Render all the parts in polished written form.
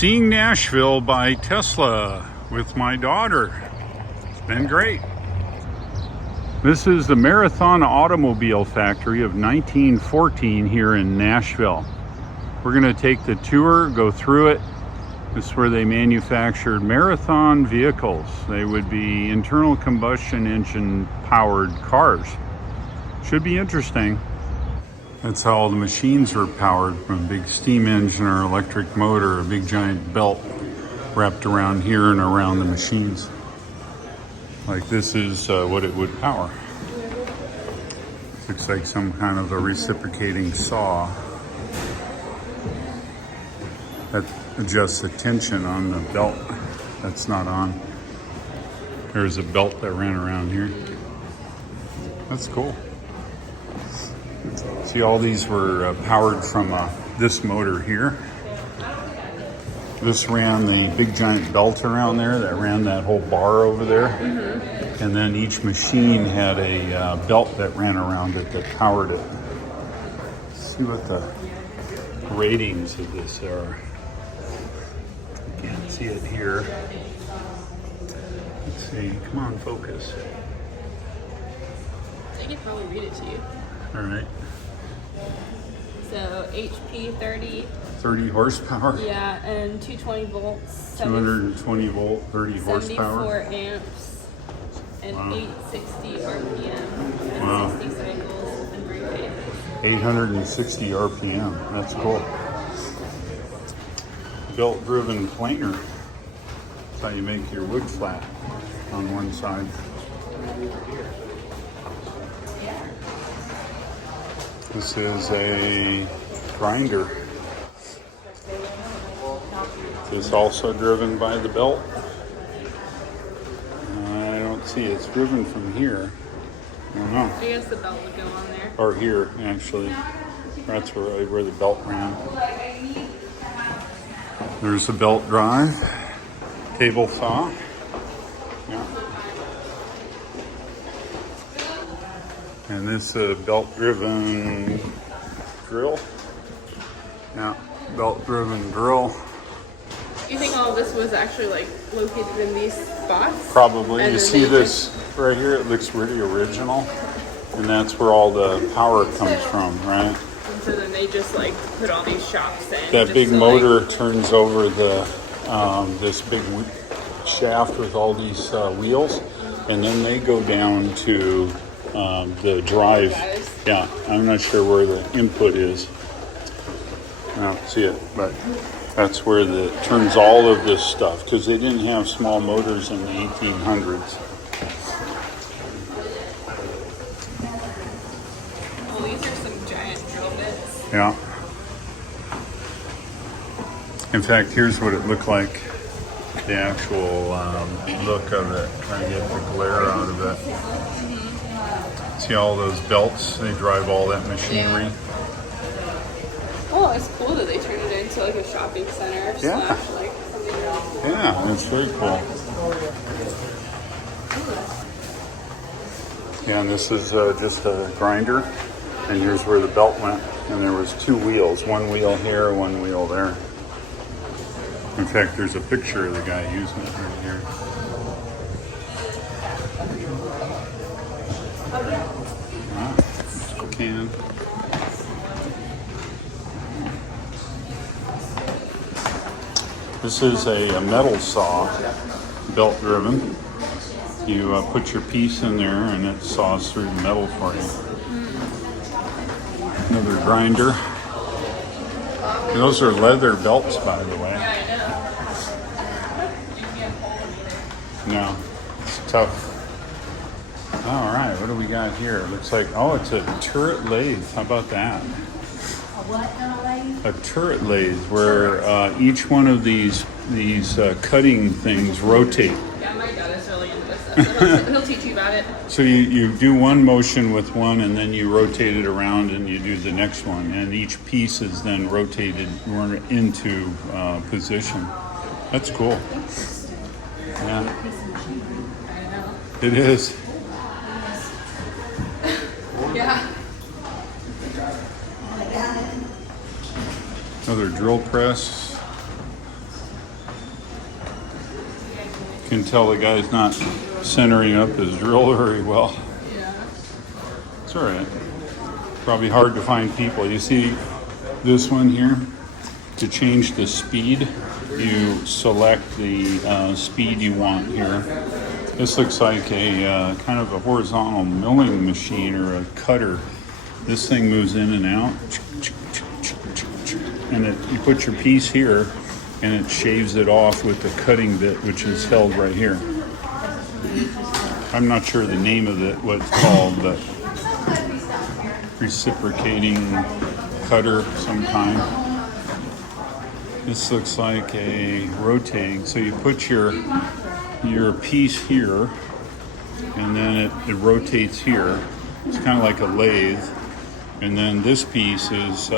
Seeing Nashville by Tesla with my daughter. It's been great. This is the Marathon Automobile Factory of 1914 here in Nashville. We're going to take the tour, go through it. This is where they manufactured Marathon vehicles. They would be internal combustion engine powered cars. Should be interesting. That's how all the machines were powered, from a big steam engine or electric motor, a big giant belt wrapped around here and around the machines. Like this is what it would power. Looks like some kind of a reciprocating saw that adjusts the tension on the belt that's not on. There's a belt that ran around here. That's cool. See, all these were powered from this motor here. This ran the big giant belt around there that ran that whole bar over there. Mm-hmm. And then each machine had a belt that ran around it that powered it. Let's see what the ratings of this are. I can't see it here. Let's see. Come on, focus. I could probably read it to you. All right. So HP 30 horsepower. Yeah, and 220 volts. 220 volt, 30 horsepower. 74 amps and Wow. 860 RPM and Wow. 60 cycles and brake rate. 860 RPM. That's cool. Belt-driven planer. That's how you make your wood flat on one side. This is a grinder. Is this also driven by the belt? I don't see it. It's driven from here. I don't know. I guess the belt would go on there. Or here, actually. That's where the belt ran. There's the belt drive. Table saw. Yeah. And this belt-driven drill. Yeah, belt-driven drill. You think all of this was actually like located in these spots? Probably. And You then see they this right here? It looks really original. And that's where all the power comes from, right? And so then they just like put all these shops in. That just big to, motor turns over the this big shaft with all these wheels, and then they go down to the drive. Yeah, I'm not sure where the input is. I don't see it, but that's where it turns all of this stuff, because they didn't have small motors in the 1800s. Oh, these are some giant drill bits. Yeah. In fact, here's what it looked like. The actual look of it. Trying to get the glare out of it. See all those belts? They drive all that machinery. Yeah. Oh, it's cool that they turned it into like a shopping center slash like something really cool. Yeah, it's very cool. Yeah, and this is just a grinder. And here's where the belt went. And there was two wheels. One wheel here, one wheel there. In fact, there's a picture of the guy using it right here. Can. This is a metal saw, belt driven. You put your piece in there and it saws through the metal for you. Another grinder. Those are leather belts, by the way. No, it's tough. All right, what do we got here? It looks like, oh, it's a turret lathe. How about that? A turret lathe where each one of these cutting things rotate. Yeah, my dad is really into this stuff. He'll teach you about it. So you do one motion with one, and then you rotate it around and you do the next one. And each piece is then rotated into position. That's cool. Yeah. It is. Yeah. Another drill press. Can tell the guy's not centering up his drill very well. Yeah. It's all right. Probably hard to find people. You see this one here? To change the speed, you select the speed you want here. This looks like a kind of a horizontal milling machine or a cutter. This thing moves in and out. And you put your piece here, and it shaves it off with the cutting bit, which is held right here. I'm not sure the name of it, what it's called, but reciprocating cutter some kind. This looks like a rotating. So you put your piece here, and then it rotates here. It's kind of like a lathe. And then this piece is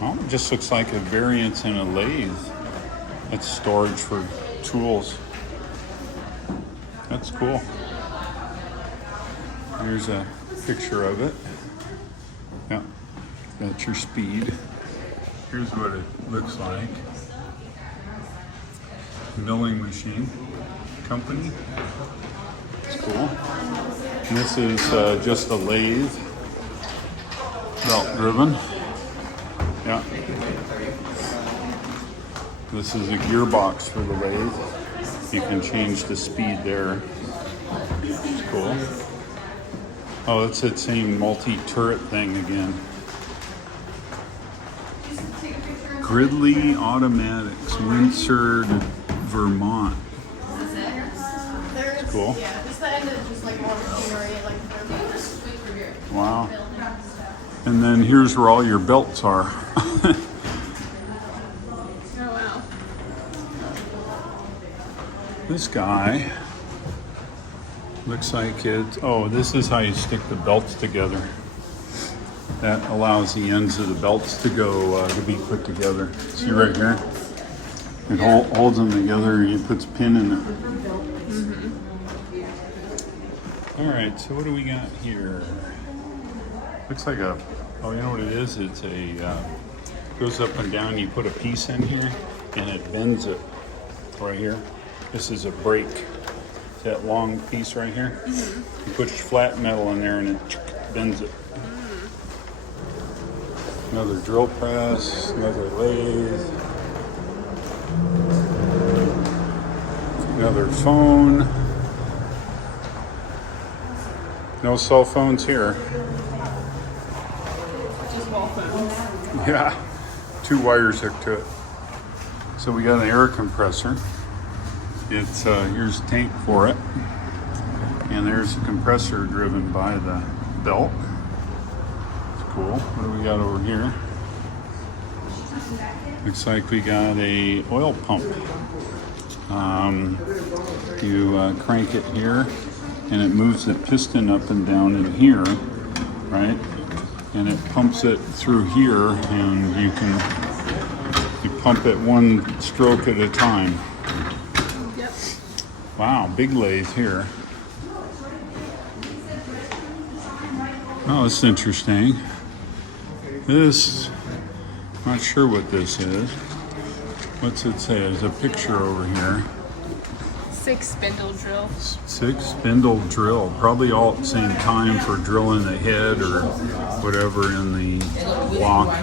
well, it just looks like a variance in a lathe. That's storage for tools. That's cool. Here's a picture of it. Yeah, that's your speed. Here's what it looks like. Milling machine company. It's cool. And this is just a lathe, belt driven. Yeah. This is a gearbox for the lathe. You can change the speed there. It's cool. Oh, it's that same multi-turret thing again. Gridley Automatics, Windsor, Vermont. It's cool. Wow. And then here's where all your belts are. Oh, wow. This guy looks like it. Oh, this is how you stick the belts together. That allows the ends of the belts to go to be put together. See right here? It holds them together and it puts a pin in it. All right, so what do we got here? Looks like a, oh, you know what it is? It's a, goes up and down. You put a piece in here and it bends it right here. This is a brake. That long piece right here. You put flat metal in there and it bends it. Another drill press, another lathe, another phone. No cell phones here. Just wall phones. Yeah, 2 wires hooked to it. So we got an air compressor. It's here's a tank for it, and there's a compressor driven by the belt. It's cool. What do we got over here? Looks like we got a oil pump. You crank it here, and it moves the piston up and down in here, right? And it pumps it through here, and you pump it one stroke at a time. Wow, big lathe here. Oh, this is interesting. This, not sure what this is. What's it say? There's a picture over here. 6 spindle drill. 6 spindle drill. Probably all at the same time for drilling the head or whatever in the block.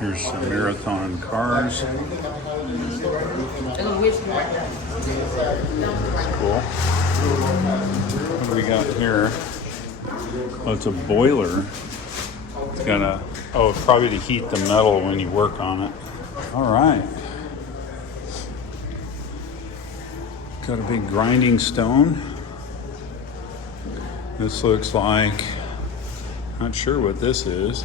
Here's some Marathon cars. Cool. What do we got here? Oh, it's a boiler. It's got a, oh, probably to heat the metal when you work on it. All right. Got a big grinding stone. This looks like, not sure what this is.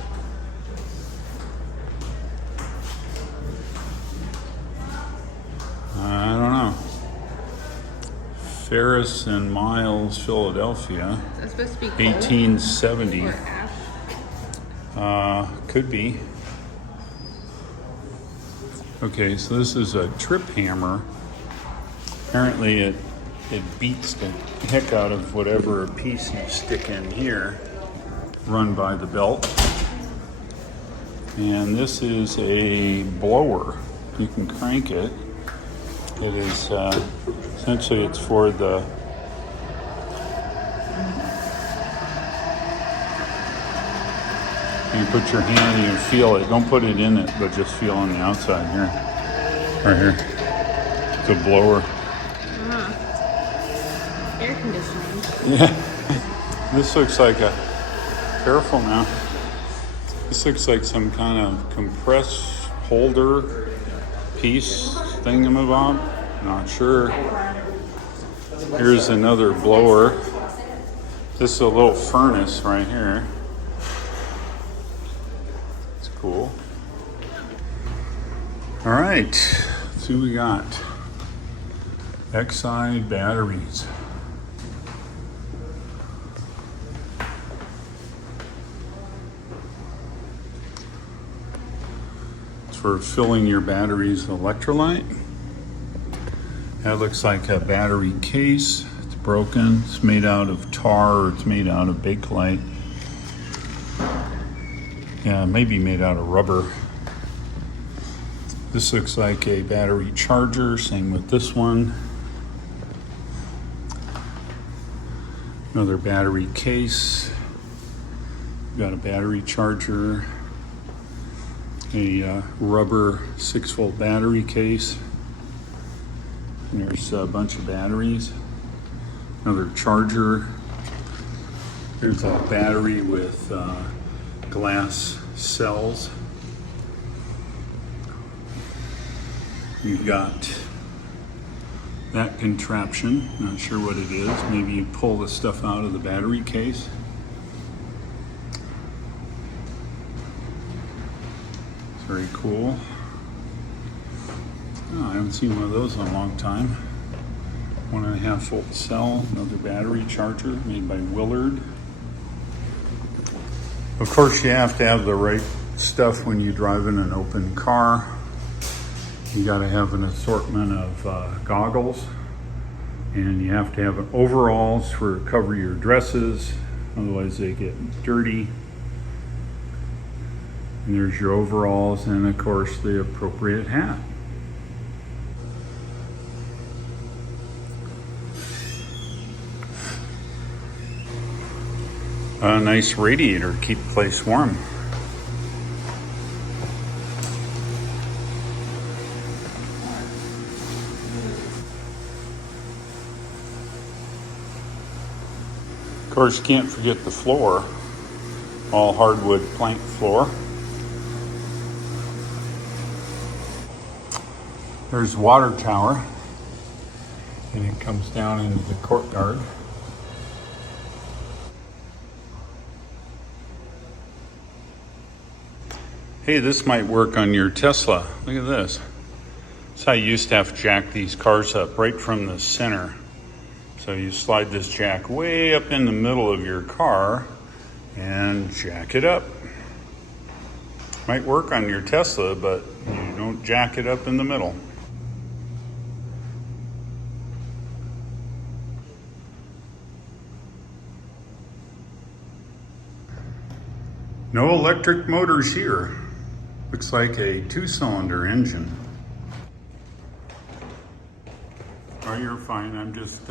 I don't know. Ferris and Miles, Philadelphia. That's supposed to be coal 1870. or ash. Could be. Okay, so this is a trip hammer. Apparently it beats the heck out of whatever piece you stick in here, run by the belt. And this is a blower. You can crank it. It is essentially it's for the you put your hand and you feel it. Don't put it in it, but just feel on the outside here. Right here. It's a blower. Air conditioning. Yeah. This looks like a, careful now. This looks like some kind of compress holder piece thingamabob. Not sure. Here's another blower. This is a little furnace right here. It's cool. All right, let's see what we got. X-side batteries. For filling your battery's electrolyte. That looks like a battery case. It's broken. It's made out of tar, or it's made out of Bakelite. Yeah, maybe made out of rubber. This looks like a battery charger. Same with this one. Another battery case. Got a battery charger. A rubber 6-volt battery case. And there's a bunch of batteries. Another charger. There's a battery with glass cells. You've got that contraption. Not sure what it is. Maybe you pull the stuff out of the battery case. Very cool. Oh, I haven't seen one of those in a long time. 1.5 volt cell, another battery charger made by Willard. Of course, you have to have the right stuff when you drive in an open car. You got to have an assortment of goggles, and you have to have overalls for cover your dresses, otherwise they get dirty. And there's your overalls, and of course the appropriate hat. A nice radiator to keep the place warm. Of course, you can't forget the floor. All hardwood plank floor. There's the water tower, and it comes down into the courtyard. Hey, this might work on your Tesla. Look at this. That's how you used to have to jack these cars up right from the center. So you slide this jack way up in the middle of your car and jack it up. Might work on your Tesla, but you don't jack it up in the middle. No electric motors here. Looks like a 2-cylinder engine. Oh, you're fine. I'm just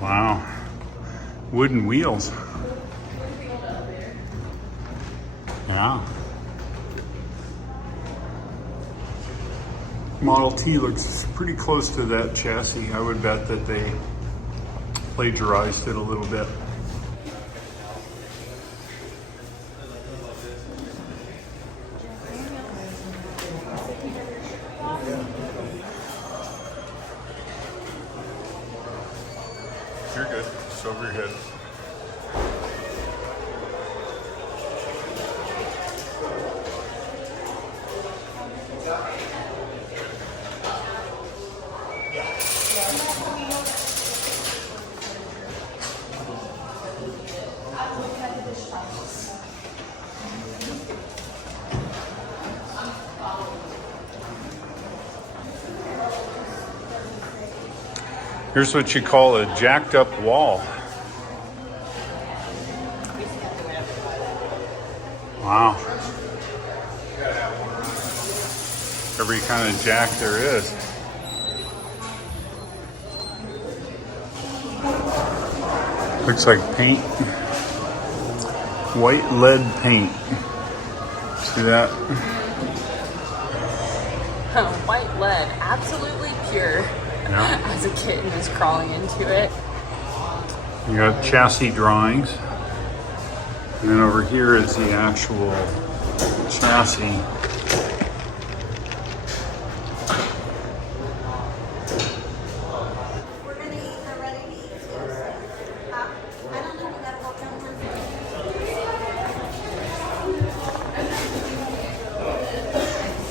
wow. Wooden wheels. Yeah. Model T looks pretty close to that chassis. I would bet that they plagiarized it a little bit. You're good. Just over your head. Here's what you call a jacked up wall. Wow. Every kind of jack there is. Looks like paint. White lead paint. See that? White lead, absolutely pure. Yeah. As a kitten is crawling into it. You got chassis drawings. And then over here is the actual chassis.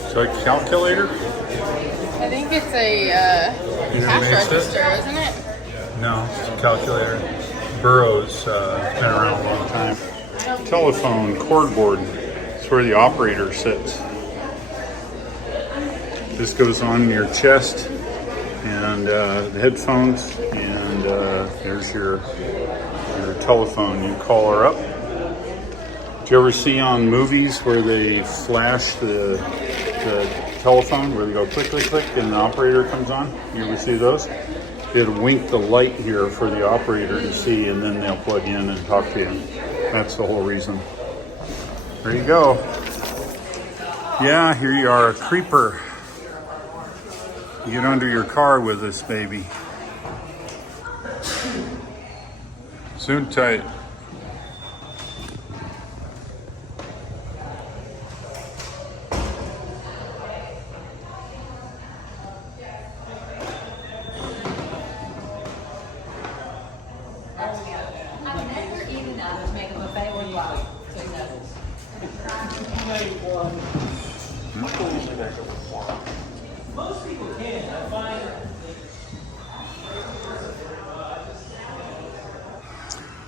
It's like a calculator? I think it's a cash register, isn't it? No, it's a calculator. Burroughs been around a long time. Telephone cord board. It's where the operator sits. This goes on your chest, and the headphones, and there's your telephone. You call her up. Do you ever see on movies where they flash the telephone, where they go click, click, click, and the operator comes on? You ever see those? It'll wink the light here for the operator to see, and then they'll plug in and talk to you. That's the whole reason. There you go. Yeah, here you are, a creeper. You get under your car with this baby. Soon tight.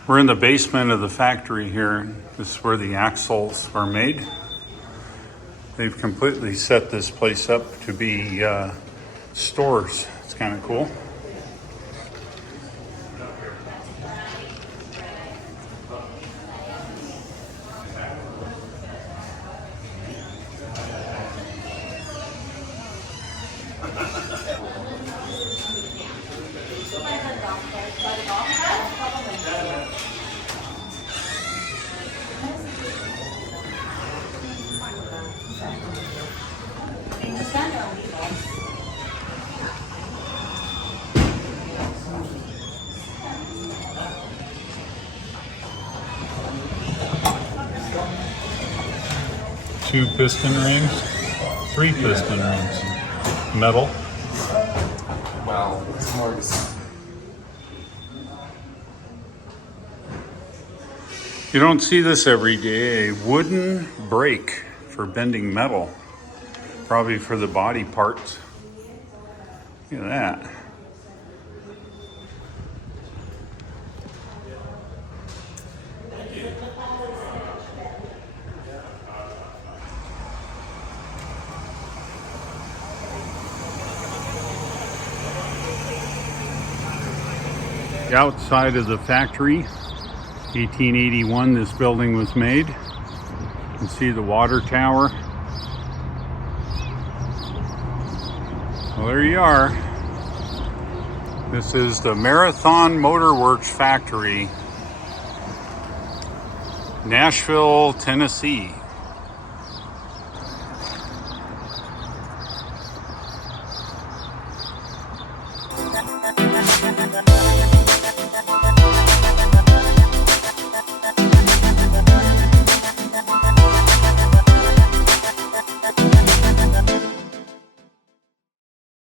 We're in the basement of the factory here. This is where the axles are made. They've completely set this place up to be stores. It's kind of cool. Two piston rings, three piston rings, metal. Wow, it's more. You don't see this every day. A wooden brake for bending metal, probably for the body parts. Look at that. The outside of the factory, 1881 this building was made. You can see the water tower. Well, there you are. This is the Marathon Motor Works factory, Nashville, Tennessee.